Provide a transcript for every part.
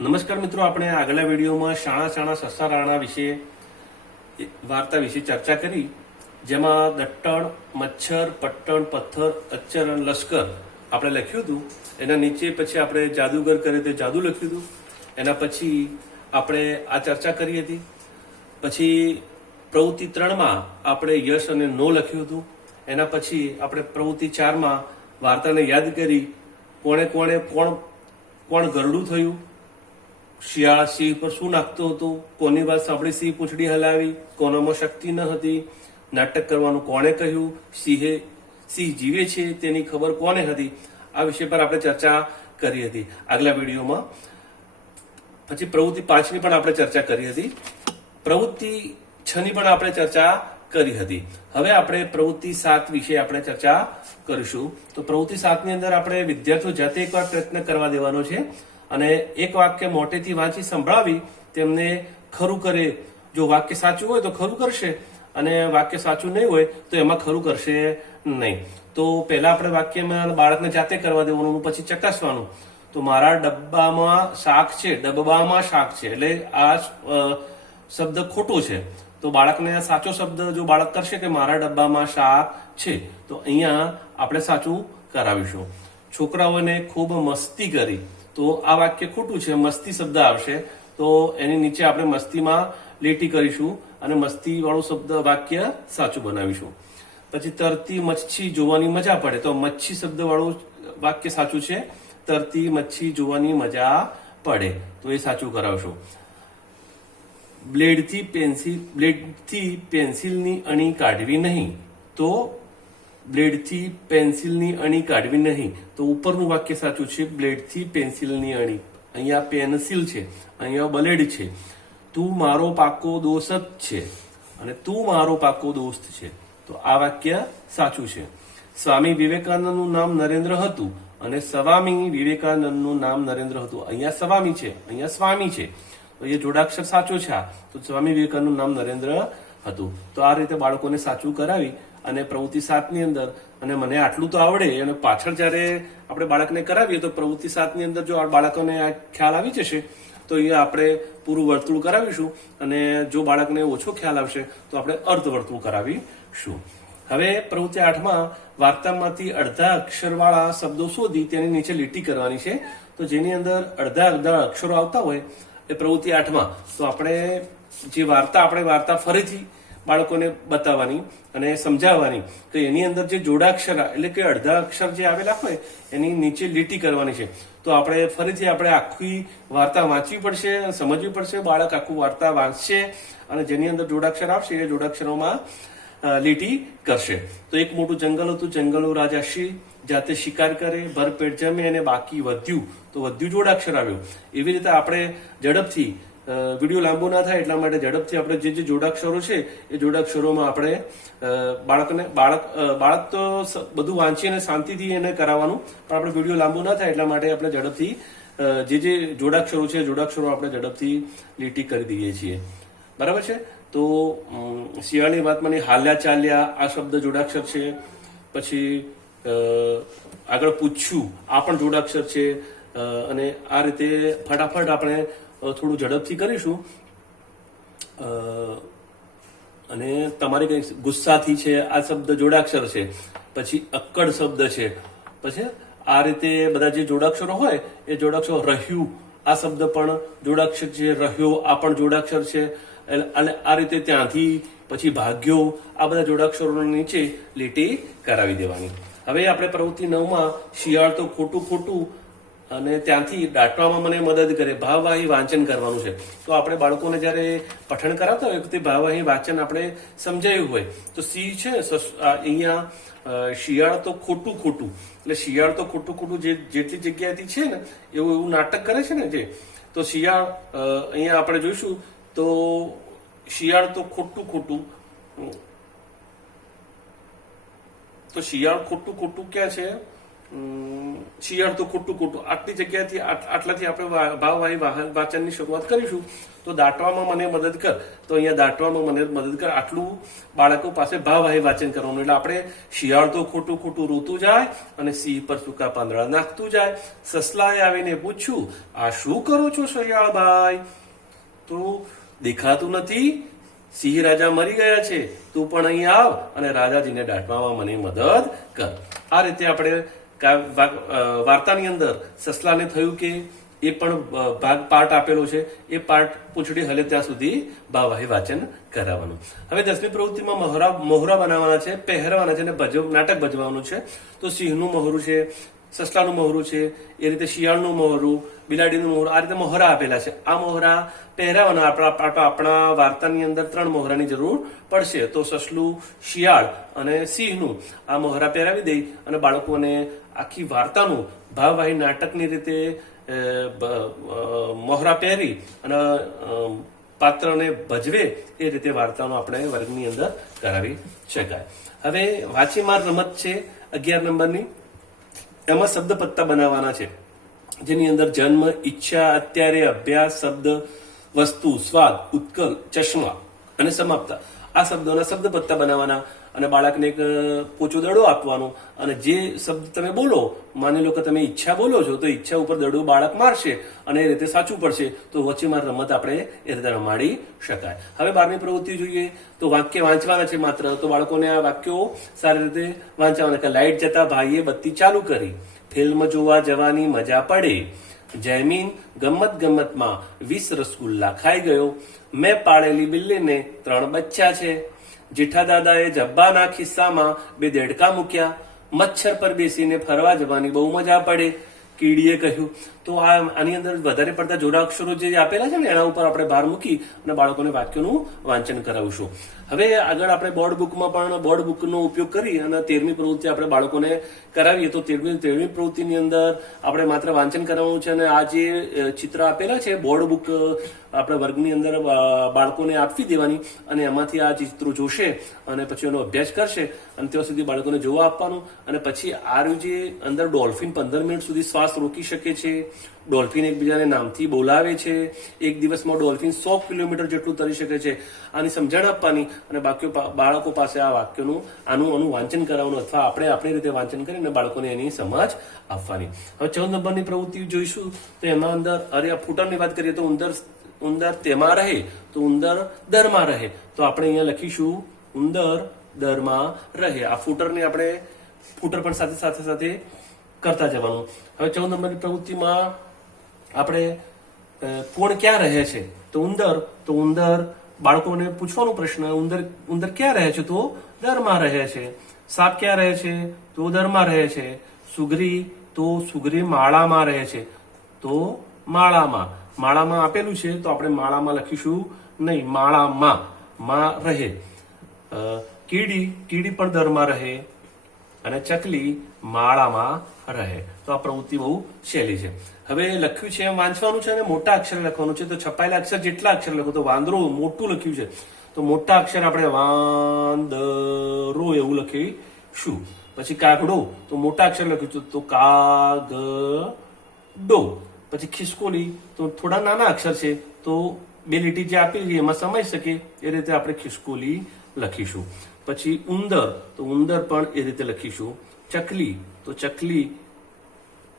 નમસ્કાર મિત્રો, આપણે આગલા વિડીયોમાં શાણા શાણા સસ્તા રાણા વિશે વાર્તા વિશે ચર્ચા કરી, જેમાં દટ્ટણ, મચ્છર, પટ્ટણ, પથ્થર, અચ્છર અને લશ્કર આપણે લખ્યું હતું. એના નીચે પછી આપણે જાદુગર કરે તે જાદુ લખ્યું હતું. એના પછી આપણે આ ચર્ચા કરી હતી. પછી પ્રવૃત્તિ ત્રણમાં આપણે યશ અને નો લખ્યું હતું. એના પછી આપણે પ્રવૃત્તિ ચારમાં વાર્તાને યાદ કરી, કોણે કોણે કોણ કોણ ગરડું થયું શિયાળ સિંહ પર શું નાખતો હતો? કોની વાત સાંભળી સિંહ પૂંછડી હલાવી? કોનામાં શક્તિ ન હતી? નાટક કરવાનું કોણે કહ્યું? સિંહે, સિંહ જીવે છે તેની ખબર કોને હતી? આ વિષય પર આપણે ચર્ચા કરી હતી. આગલા વિડીયોમાં પછી પ્રવૃત્તિ પાંચની પણ આપણે ચર્ચા કરી હતી. પ્રવૃત્તિ છની પણ આપણે ચર્ચા કરી હતી. હવે આપણે પ્રવૃત્તિ સાત વિશે આપણે ચર્ચા કરીશું. તો પ્રવૃત્તિ સાતની અંદર આપણે વિદ્યાર્થીઓ જાતે એકવાર પ્રયત્ન કરવા દેવાનો છે. અને એક વાક્ય મોટેથી વાંચી સંભળાવી તેમને ખરું કરે જો વાક્ય સાચું હોય તો ખરું કરશે અને વાક્ય સાચું નહીં હોય તો એમાં ખરું કરશે નહીં. તો પહેલા આપણે વાક્યમાં બાળકને જાતે કરવા દેવાનું પછી ચકાસવાનું. તો મારા ડબ્બામાં શાક છે, ડબ્બામાં શાક છે, એટલે આ શબ્દ ખોટો છે. તો બાળકને આ સાચો શબ્દ જો બાળક કરશે કે મારા ડબ્બામાં શાક છે, તો અહીંયા આપણે સાચું કરાવીશું. છોકરાઓને ખૂબ મસ્તી કરી. તો આ વાક્ય ખોટું છે, મસ્તી શબ્દ આવશે. તો એની નીચે આપણે મસ્તીમાં લેટી કરીશું અને મસ્તી વાળું શબ્દ વાક્ય સાચું બનાવીશું. પછી તરતી મચ્છી જોવાની મજા પડે. તો મચ્છી શબ્દ વાળું વાક્ય સાચું છે, તરતી મચ્છી જોવાની મજા પડે. તો એ સાચું કરાવશું. બ્લેડથી પેન્સિલ, બ્લેડથી પેન્સિલની અણી કાઢવી નહીં. તો બ્લેડથી પેન્સિલની અણી કાઢવી નહીં. તો ઉપરનું વાક્ય સાચું છે, બ્લેડથી પેન્સિલની અણી. અહીંયા પેન્સિલ છે, અહીંયા બ્લેડ છે. તું મારો પાકો દોસ્ત જ છે અને તું મારો પાકો દોસ્ત છે. તો આ વાક્ય સાચું છે. સ્વામી વિવેકાનંદનું નામ નરેન્દ્ર હતું અને સ્વામી વિવેકાનંદનું નામ નરેન્દ્ર હતું. અહીંયા સ્વામી છે, અહીંયા સ્વામી છે. તો એ જોડાક્ષર સાચો છે તો સ્વામી વિવેકાનંદનું નામ નરેન્દ્ર હતું. તો આ રીતે બાળકોને સાચું કરાવી અને પ્રવૃત્તિ સાતની અંદર, અને મને આટલું તો આવડે, અને પાછળ જ્યારે આપણે બાળકને કરાવીએ તો પ્રવૃત્તિ સાતની અંદર જો બાળકોને આ ખ્યાલ આવી જશે, તો એ આપણે પૂરું વર્તુળ કરાવીશું, અને જો બાળકને ઓછો ખ્યાલ આવશે, તો આપણે અર્ધ વર્તુળ કરાવીશું. હવે પ્રવૃત્તિ આઠમાં, વાર્તામાંથી અડધા અક્ષરવાળા શબ્દો શોધી તેની નીચે લીટી કરવાની છે. તો જેની અંદર અડધા અડધા અક્ષરો આવતા હોય એ પ્રવૃત્તિ આઠમાં. તો આપણે જે વાર્તા, આપણે વાર્તા ફરીથી બાળકોને બતાવવાની અને સમજાવવાની. તો એની અંદર જે જોડાક્ષર, એટલે કે અડધા અક્ષર જે આવેલા હોય, એની નીચે લીટી કરવાની છે. તો આપણે ફરીથી આપણે આખી વાર્તા વાંચવી પડશે, સમજવી પડશે, બાળક આખું વાર્તા વાંચશે અને જેની અંદર જોડાક્ષર આવશે, એ જોડાક્ષરોમાં લીટી કરશે. તો એક મોટું જંગલ હતું જંગલો રાજા સિંહ જાતે શિકાર કરે, ભરપેટ જમે અને બાકી વધ્યું. તો વધ્યું જોડાક્ષર આવ્યું. એવી રીતે આપણે ઝડપથી વીડિયો લાંબો ના થાય એટલા માટે ઝડપથી આપણે જે જે જોડાક્ષરો છે, એ જોડાક્ષરોમાં આપણે બાળકને, બાળક બાળક તો બધું વાંચી અને શાંતિથી એને કરાવવાનું, પણ આપણે વીડિયો લાંબો ના થાય એટલા માટે આપણે ઝડપથી જે જે જોડાક્ષરો છે જોડાક્ષરો આપણે ઝડપથી લીટી કરી દઈએ છીએ. બરાબર છે? તો શિયાળની વાતમાં હાલ્યા ચાલ્યા, આ શબ્દ જોડાક્ષર છે. પછી આગળ પૂછ્યું, આ પણ જોડાક્ષર છે. અને આ રીતે ફટાફટ આપણે થોડું ઝડપથી કરીશું. અને તમારે કઈ ગુસ્સાથી છે, આ શબ્દ જોડાક્ષર છે, પછી અક્કડ શબ્દ છે. પછી આ રીતે બધા જે જોડાક્ષરો હોય, એ જોડાક્ષરો રહ્યું. આ શબ્દ પણ જોડાક્ષર છે, રહ્યો. આ પણ જોડાક્ષર છે. અને આ રીતે ત્યાંથી પછી ભાગ્યો. આ બધા જોડાક્ષરો નીચે લીટી કરાવી દેવાની. હવે આપણે પ્રવૃત્તિ નવમાં શિયાળ તો ખોટું ખોટું અને ત્યાંથી દાટવામાં મને મદદ કરે, ભાવવાહી વાંચન કરવાનું છે. તો આપણે બાળકોને જ્યારે પઠન કરાવતા હોય, તે ભાવવાહી વાંચન આપણે સમજાયું હોય. તો સી છે અહીંયા શિયાળ તો ખોટું ખોટું. એટલે શિયાળ તો ખોટું ખોટું જે, જેટલી જગ્યાએથી છે ને, એવું એવું નાટક કરે છે ને જે, તો શિયાળ અહીંયા આપણે જોઈશું, તો શિયાળ તો ખોટું ખોટું. તો શિયાળ ખોટું ખોટું ક્યાં છે? શિયાળ તો ખોટું ખોટું. આટલી જગ્યાથી આટ- આટલાથી આપણે ભાવવાહી વાંચનની શરૂઆત કરીશું. તો દાટવામાં મને મદદ કર. તો અહીંયા દાટવામાં મને મદદ કર. આટલું બાળકો પાસે ભાવવાહી વાંચન કરવાનું. એટલે આપણે શિયાળ તો ખોટું ખોટું રોતું જાય અને સિંહ પર સૂકા પાંદડા નાખતું જાય. સસલાએ આવીને પૂછ્યું, આ શું કરો છો શિયાળભાઈ તો, દેખાતું નથી. સિંહ રાજા મરી ગયા છે. તું પણ અહીં આવ અને રાજાજીને દાટવામાં મને મદદ કર. આ રીતે આપણે વાર્તાની અંદર સસલાને થયું કે એ પણ ભાગ પાર્ટ આપેલો છે, એ પાર્ટ પૂંછડી હલે ત્યાં સુધી બાવાહી વાચન કરાવવાનું. હવે દસમી પ્રવૃત્તિમાં મહોરા મોહરા બનાવવાના છે, પહેરવાના છે અને ભજવ નાટક ભજવાનું છે. તો સિંહનું મોહરું છે, સસલાનું મોહરું છે, એ રીતે શિયાળનું મોહરું, બિલાડીનું મોહરું, આ રીતે મોહરા આપેલા છે. આ મોહરા પહેરાવાના, આપણા આપણા આપણા વાર્તાની અંદર ત્રણ મોહરાની જરૂર પડશે. તો સસલું, શિયાળ અને સિંહનું આ મોહરા પહેરાવી દઈ અને બાળકોને આખી વાર્તાનું ભાવવાહી નાટકની રીતે મોહરા પહેરી અને પાત્રને ભજવે એ રીતે વાર્તાનો આપણે વર્ગની અંદર કરાવી શકાય. હવે વાંચીમાર રમત છે અગિયાર નંબરની. એમાં શબ્દ પત્તા બનાવવાના છે. જેની અંદર જન્મ, ઈચ્છા, અત્યારે અભ્યાસ, શબ્દ, વસ્તુ, સ્વાદ, ઉત્કલ, ચશ્મા અને સમાપ્તા. આ શબ્દોના શબ્દ પત્તા બનાવવાના અને બાળકને એક પોચો દડો આપવાનો. અને જે શબ્દ તમે બોલો, માની લો કે તમે ઈચ્છા બોલો છો, તો ઈચ્છા ઉપર દડો બાળક મારશે અને એ રીતે સાચું પડશે, તો વચ્ચે માર રમત આપણે એ રીતે રમાડી શકાય. હવે બારમી પ્રવૃત્તિ જોઈએ, તો વાક્ય વાંચવાના છે માત્ર, તો બાળકોને આ વાક્યો સારી રીતે વાંચવાના કે લાઈટ જતા ભાઈએ બત્તી ચાલુ કરી. ફિલ્મ જોવા જવાની મજા પડે. જયમીન ગમત ગમતમાં વીસ રસગુલ્લા ખાઈ ગયો. મેં પાળેલી બિલ્લીને ત્રણ બચ્ચા છે. જેઠા દાદાએ જબ્બાના ખિસ્સામાં બે દેડકા મૂક્યા. મચ્છર પર બેસીને ફરવા જવાની બહુ મજા પડે. કીડીએ કહ્યું તો આ આની અંદર વધારે પડતા જોડા અક્ષરો જે આપેલા છે ને, એના ઉપર આપણે ભાર મૂકી અને બાળકોને વાક્યોનું વાંચન કરાવશું. હવે આગળ આપણે બોર્ડ બુકમાં પણ બોર્ડ બુકનો ઉપયોગ કરી અને તેરમી પ્રવૃત્તિ આપણે બાળકોને કરાવીએ, તો તેરમી તેરમી પ્રવૃત્તિની અંદર આપણે માત્ર વાંચન કરાવવાનું છે અને આ જે ચિત્ર આપેલા છે બોર્ડ બુક આપણે વર્ગની અંદર બાળકોને આપવી દેવાની અને એમાંથી આ ચિત્રો જોશે અને પછી એનો અભ્યાસ કરશે અને ત્યાં સુધી બાળકોને જોવા આપવાનું અને પછી આ જે અંદર ડોલ્ફિન પંદર મિનિટ સુધી શ્વાસ રોકી શકે છે. ડોલ્ફિન એકબીજાને નામથી બોલાવે છે. એક દિવસમાં ડોલ્ફિન સો કિલોમીટર જેટલું તરી શકે છે. આની સમજણ આપવાની અને બાકીઓ બાળકો પાસે આ વાક્યનું, આનું આનું વાંચન કરાવવાનું અથવા આપણે આપણી રીતે વાંચન કરીને બાળકોને એની સમજ આપવાની. હવે ચૌદ નંબરની પ્રવૃત્તિ જોઈશું. તો એમાં અંદર, અરે આ ફૂટરની વાત કરીએ તો ઉંદર ઉંદર તેમાં રહે, તો ઉંદર દરમાં રહે. તો આપણે અહીંયા લખીશું, ઉંદર દરમાં રહે. આ ફૂટરને આપણે, ફૂટર પણ સાથે સાથે સાથે કરતા જવાનું. હવે ચૌદ નંબરની પ્રવૃત્તિમાં આપણે કોણ ક્યાં રહે છે? તો ઉંદર તો ઉંદર બાળકોને પૂછવાનો પ્રશ્ન, ઉંદર ઉંદર ક્યાં રહે છે? તો દરમાં રહે છે. સાપ ક્યાં રહે છે? તો દરમાં રહે છે. સુગરી, તો સુગરી માળામાં રહે છે. તો માળામાં. માળામાં આપેલું છે, તો આપણે માળામાં લખીશું નહીં, માળામાં માં રહે. કીડી કીડી પણ દરમાં રહે. અને ચકલી માળામાં રહે. તો આ પ્રવૃત્તિ બહુ સહેલી છે. હવે લખ્યું છે, વાંચવાનું છે અને મોટા અક્ષર લખવાનું છે. તો છપાયેલા અક્ષર, જેટલા અક્ષર લખો તો વાંદરો મોટું લખ્યું છે. તો મોટા અક્ષર આપણે વાંદરો એવું લખીશું. પછી કાગડો, તો મોટા અક્ષર લખ્યું છે. તો કાગડો. પછી ખિસકોલી, તો થોડા નાના અક્ષર છે. તો બે લીટી જે આપેલી એમાં સમાઈ શકે. એ રીતે આપણે ખિસકોલી લખીશું. પછી ઉંદર, તો ઉંદર પણ એ રીતે લખીશું. ચકલી, તો ચકલી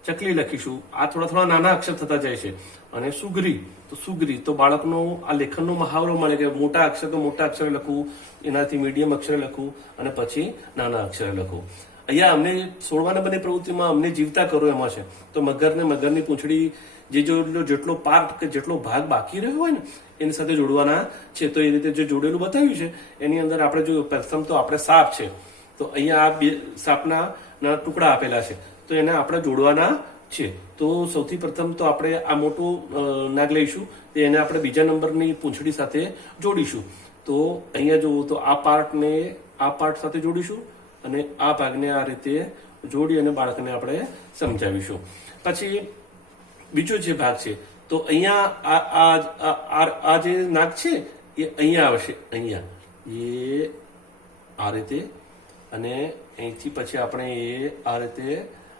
ચકલી લખીશું. આ થોડા થોડા નાના અક્ષર થતા જાય છે. અને સુગરી, તો સુગરી, તો બાળકનો આ લેખનનો મહાવરો મળે કે મોટા અક્ષર તો મોટા અક્ષરે લખવું, એનાથી મીડિયમ અક્ષરે લખવું, અને પછી નાના અક્ષરે લખવું. અહીંયા અમને સોળવા બંને પ્રવૃત્તિમાં અમને જીવતા કરો એમાં છે. તો મગરને મગરની પૂંછડી જે જેટલો પાર્ટ કે જેટલો ભાગ બાકી રહ્યો હોય ને, એની સાથે જોડવાના છે. તો એ રીતે જે જોડેલું બતાવ્યું છે, એની અંદર આપણે જો પ્રથમ તો આપણે સાપ છે. તો અહીંયા આ બે સાપના ટુકડા આપેલા છે. તો એને આપણે જોડવાના છે. તો સૌથી પ્રથમ તો આપણે આ મોટું નાગ લઈશું. એને આપણે બીજા નંબરની પૂંછડી સાથે જોડીશું. તો અહીંયા જુઓ તો આ પાર્ટને આ પાર્ટ સાથે જોડીશું. અને આ ભાગને આ રીતે જોડી અને બાળકને આપણે સમજાવીશું. પછી બીજો જે ભાગ છે, તો અહીંયા આ જે નાક છે, એ અહીંયા આવશે, અહીંયા. એ આ રીતે અને અહીંથી પછી આપણે એ આ રીતે,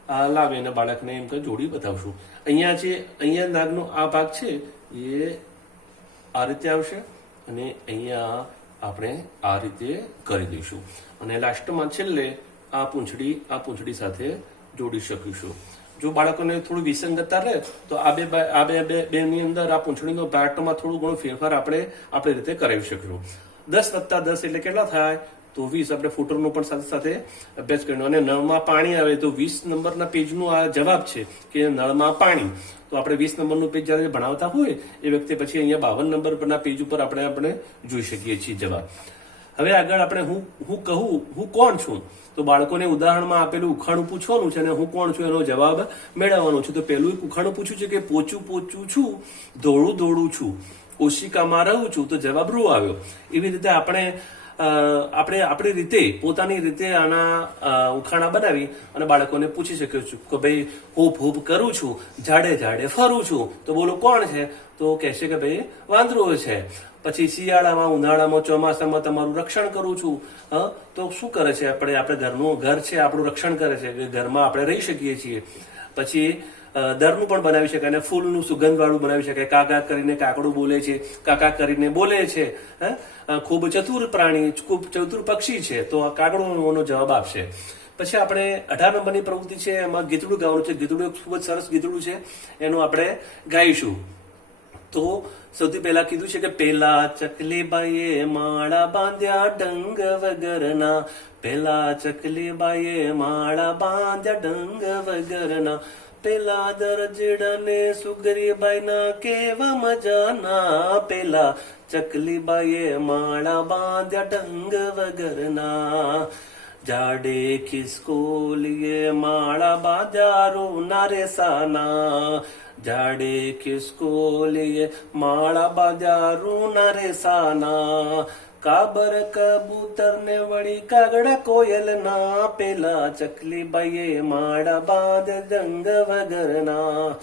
આ લાવે અને બાળકને એમ કે જોડી બતાવશું. અહીંયા છે અહીંયા નાગનો આ ભાગ છે, એ આ રીતે આવશે અને અહીંયા આપણે આ રીતે કરી દઈશું. અને લાસ્ટમાં છેલ્લે આ પૂંછડી આ પૂંછડી સાથે જોડી શકીશું. જો બાળકોને થોડું વિસંગતતા રહે, તો આ બે આ બે બે, બેની અંદર આ પૂંછડીનો પાર્ટમાં થોડું ઘણું ફેરફાર આપણે આપણી રીતે કરાવી શકીશું. દસ વત્તા દસ એટલે કેટલા થાય? તો વીસ આપણે ફૂટરનો પણ સાથે સાથે અભ્યાસ કર્યો. અને નળમાં પાણી આવે તો વીસ નંબરના પેજનો આ જવાબ છે કે નળમાં પાણી. તો આપણે વીસ નંબરનું પેજ જ્યારે ભણાવતા હોય, એ વખતે પછી અહીંયા બાવન નંબર પરના પેજ ઉપર આપણે આપણે જોઈ શકીએ છીએ જવાબ. હવે આગળ આપણે હું હું કહું, હું કોણ છું? તો બાળકોને ઉદાહરણમાં આપેલું ઉખાણું પૂછવાનું છે અને હું કોણ છું એનો જવાબ મેળવવાનો છે. તો પહેલું એક ઉખાણું પૂછ્યું છે કે પોચું પોચું છું દોડું ધોળું છું. ઓશિકામાં રહું છું તો જવાબ રૂ આવ્યો. એવી રીતે આપણે આપણે આપણી રીતે, પોતાની રીતે આના ઉખાણા બનાવી અને બાળકોને પૂછી શકીએ છું કે ભાઈ, હૂપ હૂપ કરું છું, ઝાડે ઝાડે ફરું છું. તો બોલો, કોણ છે? તો કહેશે કે ભાઈ, વાંદરો છે. પછી શિયાળામાં, ઉનાળામાં, ચોમાસામાં તમારું રક્ષણ કરું છું. તો શું કરે છે? આપણે આપણે ઘરનું ઘર છે, આપણું રક્ષણ કરે છે ઘરમાં આપણે રહી શકીએ છીએ. પછી દરનું પણ બનાવી શકાય અને ફૂલનું, સુગંધવાળું બનાવી શકાય. કાકા કરીને કાકડું બોલે છે, કાકા કરીને બોલે છે? ખૂબ ચતુર પ્રાણી, ખૂબ ચતુર પક્ષી છે, તો આ કાગડોનો જવાબ આપશે. પછી આપણે અઢાર નંબરની પ્રવૃત્તિ છે, એમાં ગીતડું ગાવાનું છે. ગીતડું ખૂબ જ સરસ ગીતડું છે, એનું આપણે ગાઈશું. તો સૌથી પહેલા કીધું છે કે પેલા ચકલી બાઈએ માળા બાંધ્યા ડંગ વગરના. પેલા ચકલી બાઈએ માળા બાંધ્યા ડંગ વગરના. પેલા દરજડને સુગરીબાઈના કેવા મજાના પેલા. ચકલી બાઈએ માળા બાંધ્યા ડંગ વગરના. જાડે ખિસકોલીએ માળા બાંધ્યા રૂના રે સાના જાડે ખિસકોલીએ માળા બાંધ્યા રૂના રે સાના કાબર કબૂતર ને વળી કાગડા કોયલ ના પેલા ચકલી બાઈએ માળા બાંધ જંગ વગરના.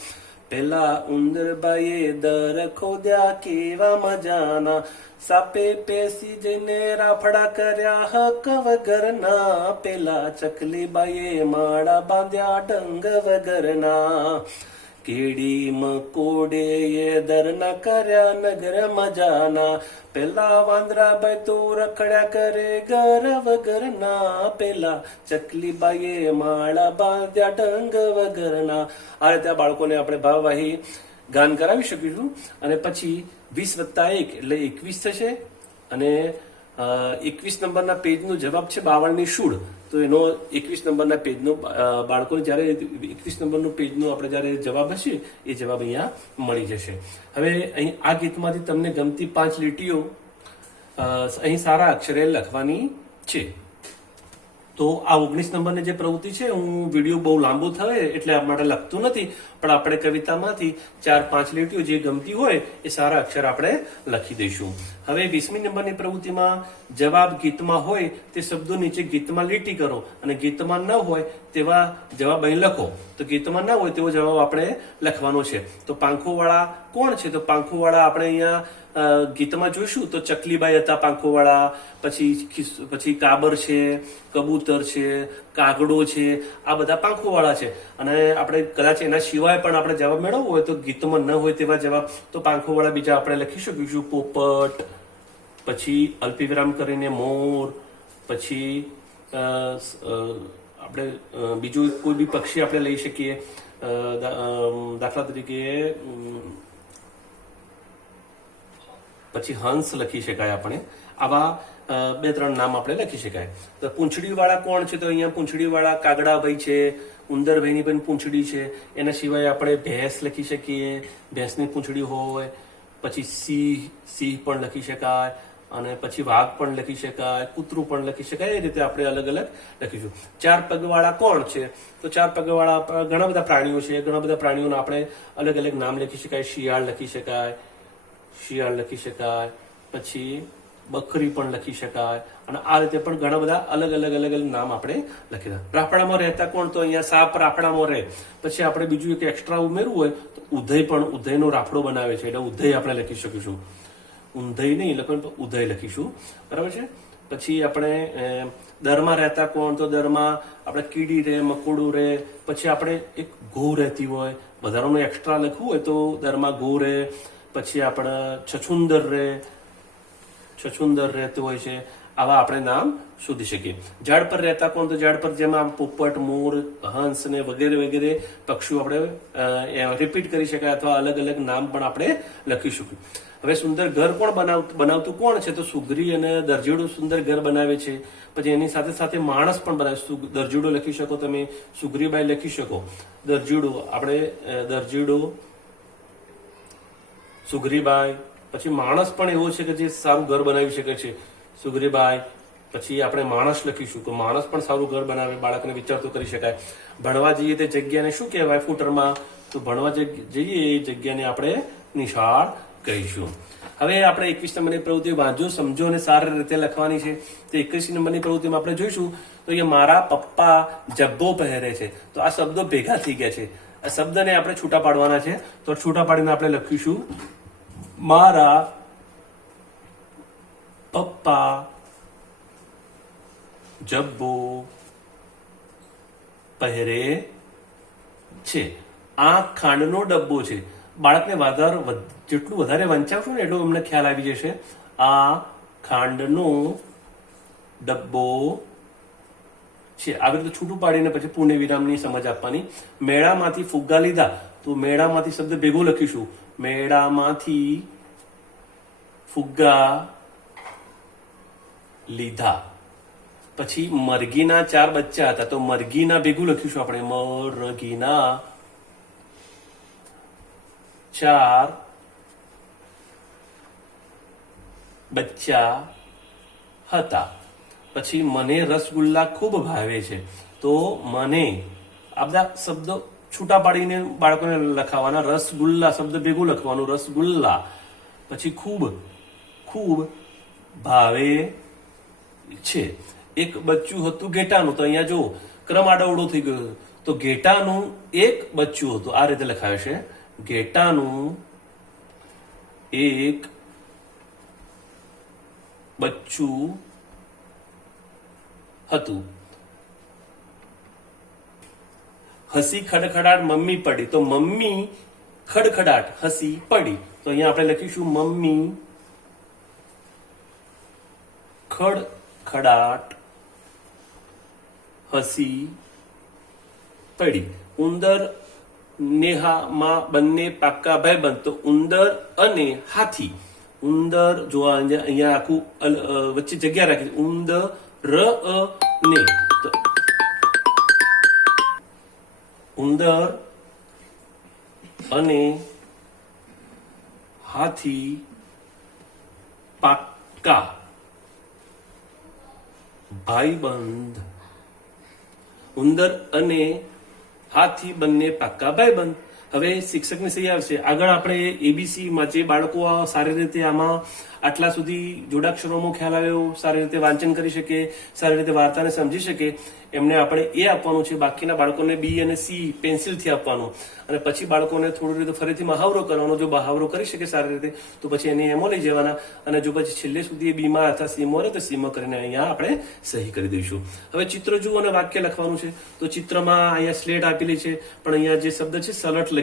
પેલા ઉંદર બાઈએ દર ખોદ્યા કેવા મજાના. સાપે પેસી જઈને રાફડા કર્યા હક વગરના. પેલા ચકલી બાઈએ માળા બાંધ્યા ડંગ વગરના. કેડી મકોડે એ દરના કર્યા નગર મજાના પેલા વાંદરા ભાઈ તો રખડ્યા કરે ગર વગરના પેલા ચકલી બાઈએ માળા બાંધ્યા ટંગ વગરના આ રીતે બાળકોને આપણે ભાવવાહી ગાન કરાવી શકીશું અને પછી વીસ વત્તા એક એટલે એકવીસ થશે અને એકવીસ નંબરના પેજનો જવાબ છે બાવળની શૂળ. તો એનો એકવીસ નંબરના પેજનો બાળકોને જ્યારે એકવીસ નંબરનો પેજનો આપણે જ્યારે જવાબ હશે, એ જવાબ અહીંયા મળી જશે. હવે અહીં આ ગીતમાંથી તમને ગમતી પાંચ લીટીઓ અહીં સારા અક્ષરે લખવાની છે. તો આ ઓગણીસ નંબરની જે પ્રવૃત્તિ છે, હું વીડિયો બહુ લાંબો થાય એટલે આ માટે લખતું નથી, પણ આપણે કવિતામાંથી ચાર પાંચ લીટીઓ જે ગમતી હોય, એ સારા અક્ષર આપણે લખી દઈશું. હવે વીસમી નંબરની પ્રવૃત્તિમાં જવાબ ગીતમાં હોય તે શબ્દો નીચે ગીતમાં લીટી કરો અને ગીતમાં ન હોય તેવા જવાબ અહીં લખો. તો ગીતમાં ન હોય તેવો જવાબ આપણે લખવાનો છે. તો પાંખોવાળા કોણ છે? તો પાંખોવાળા આપણે અહીંયા ગીતમાં જોઈશું. તો ચકલીબાઈ હતા પાંખોવાળા, પછી પછી કાબર છે, કબૂતર છે, કાગડો છે, આ બધા પાંખોવાળા છે. અને આપણે કદાચ એના સિવાય પણ આપણે જવાબ મેળવવો હોય તો ગીતમાં ન હોય તેવા જવાબ. તો પાંખોવાળા બીજા આપણે લખી શકીશું. પોપટ પછી અલ્પવિરામ કરીને મોર, પછી આપણે બીજું કોઈ બી પક્ષી આપણે લઈ શકીએ. દાખલા તરીકે પછી હંસ લખી શકાય આપણે. આવા બે ત્રણ નામ આપણે લખી શકાય. તો પૂંછડી વાળા કોણ છે? તો અહીંયા પૂંછડી વાળા કાગડાભાઈ છે, ઉંદરભાઈની પણ પૂંછડી છે. એના સિવાય આપણે ભેંસ લખી શકીએ. ભેંસની પૂંછડી હોય, પછી સિંહ સિંહ પણ લખી શકાય. અને પછી વાઘ પણ લખી શકાય, કૂતરું પણ લખી શકાય, એ રીતે આપણે અલગ અલગ લખીશું. ચાર પગવાળા કોણ છે? તો ચાર પગવાળા ઘણા બધા પ્રાણીઓ છે. ઘણા બધા પ્રાણીઓના આપણે અલગ અલગ નામ લખી શકાય. શિયાળ લખી શકાય, શિયાળ લખી શકાય, પછી બકરી પણ લખી શકાય, અને આ રીતે પણ ઘણા બધા અલગ અલગ અલગ અલગ નામ આપણે લખી દા રાફડામાં રહેતા કોણ? તો અહીંયા સાપ રાફડામાં રહે. પછી આપણે બીજું એક એક્સ્ટ્રા ઉમેરવું હોય, તો ઉધય પણ ઉધયનો રાફડો બનાવે છે. એટલે ઉધય આપણે લખી શકીશું. ઊંધઈ નહીં લખવાનું તો ઉદય લખીશું. બરાબર છે? પછી આપણે દરમાં રહેતા કોણ? તો દરમાં આપણે કીડી રહે મકોડું રહે પછી આપણે એક ઘો રહેતી હોય. વધારાનું એક્સ્ટ્રા લખવું હોય તો દરમાં ઘો રહે પછી આપણે છછુંદર રહે છછુંદર રહેતું હોય છે. આવા આપણે નામ શોધી શકીએ. ઝાડ પર રહેતા કોણ? તો ઝાડ પર જેમાં પોપટ, મોર હંસ ને વગેરે વગેરે પક્ષીઓ આપણે રિપીટ કરી શકાય અથવા અલગ અલગ નામ પણ આપણે લખી શકીએ હવે સુંદર ઘર કોણ બનાવ, બનાવતું કોણ છે? તો સુગરી અને દરજીડું સુંદર ઘર બનાવે છે. પછી એની સાથે સાથે માણસ પણ બનાવે દરજીડો લખી શકો તમે, સુગરીબાઈ લખી શકો. દરજીડો, આપણે દરજીડું, સુગરીબાઈ, પછી માણસ પણ એવો છે કે જે સારું ઘર બનાવી શકે છે. સુગરીબાઈ પછી આપણે માણસ લખીશું તો માણસ પણ સારું ઘર બનાવે, બાળકને વિચારતો કરી શકાય. ભણવા જઈએ તે જગ્યાને શું કહેવાય ફૂટરમાં? તો ભણવા જઈએ એ જગ્યાને આપણે નિશાળ કહીશું. હવે આપણે એકવીસ નંબરની પ્રવૃત્તિ વાંચો, સમજો અને સારી રીતે લખવાની છે. તો એકવીસ નંબરની પ્રવૃત્તિમાં આપણે જોઈશું, તો એ મારા પપ્પા જબ્બો પહેરે છે. તો આ શબ્દો ભેગા થઈ ગયા છે. આ શબ્દને આપણે છૂટા પાડવાના છે. તો છૂટા પાડીને આપણે લખીશું, મારા પપ્પા, જબ્બો, પહેરે છે. આ ખાંડનો ડબ્બો છે. બાળકને વધારે વધ- જેટલું વધારે વંચાવશું ને એટલું એમને ખ્યાલ આવી જશે. આ ખાંડનો ડબ્બો છે. આવી રીતે છૂટું પાડીને પછી પુણ્ય વિરામની સમજ આપવાની. મેળામાંથી ફુગ્ગા લીધા. તો મેળામાંથી શબ્દ ભેગો લખીશું. મેળામાંથી ફુગ્ગા લીધા. પછી મરઘીના ચાર બચ્ચા હતા, તો મરઘીના ભેગું લખીશું આપણે, મરઘીના ચાર બચ્ચા હતા. પછી મને રસગુલ્લા ખૂબ ભાવે છે. તો મને આ બધા શબ્દો છૂટા પાડીને બાળકોને લખાવાના, રસગુલ્લા શબ્દ ભેગું લખવાનું, રસગુલ્લા. પછી ખૂબ ખૂબ ભાવે છે. એક બચ્ચું હતું ઘેટાનું. તો અહીંયા જો ક્રમ આડવડો થઈ ગયો. તો ઘેટાનું એક બચ્ચું હતું. આ રીતે લખાયું છે. ઘેટાનું એક બચ્ચું હતું. હસી ખડખડાટ મમ્મી પડી. તો મમ્મી ખડખડાટ હસી પડી. તો અહીંયા આપણે લખીશું મમ્મી ખડખડાટ હસી પડી ઉંદર નેહામાં બંને પાક્કા ભાઈબંધ. તો ઉંદર અને હાથી. ઉંદર જો અહીંયા આખું વચ્ચે જગ્યા રાખી. ઉંદર ર ને ઉંદર અને હાથી પાક્કા. ભાઈબંધ. ઉંદર અને હાથી બંને પાક્કા ભાઈબંધ. હવે શિક્ષકની સહી આવશે. આગળ આપણે એબીસીમાં જે બાળકો સારી રીતે આમાં આટલા સુધી જોડાક્ષરોનો ખ્યાલ આવ્યો, સારી રીતે વાંચન કરી શકે, સારી રીતે વાર્તાને સમજી શકે, એમને આપણે એ આપવાનું છે. બાકીના બાળકોને બી અને સી પેન્સિલથી આપવાનું. અને પછી બાળકોને થોડી રીતે ફરીથી મહાવરો કરવાનો. જો મહાવરો કરી શકે સારી રીતે, તો પછી એને એમો લઈ જવાના. અને જો પછી છેલ્લે સુધી એ બીમાં અથવા સીમો રહે તો સીમો કરીને અહીંયા આપણે સહી કરી દઈશું. હવે ચિત્ર જુઓ અને વાક્ય લખવાનું છે. તો ચિત્રમાં અહીંયા સ્લેટ આપેલી છે. પણ અહીંયા જે શબ્દ છે, સલટ લખી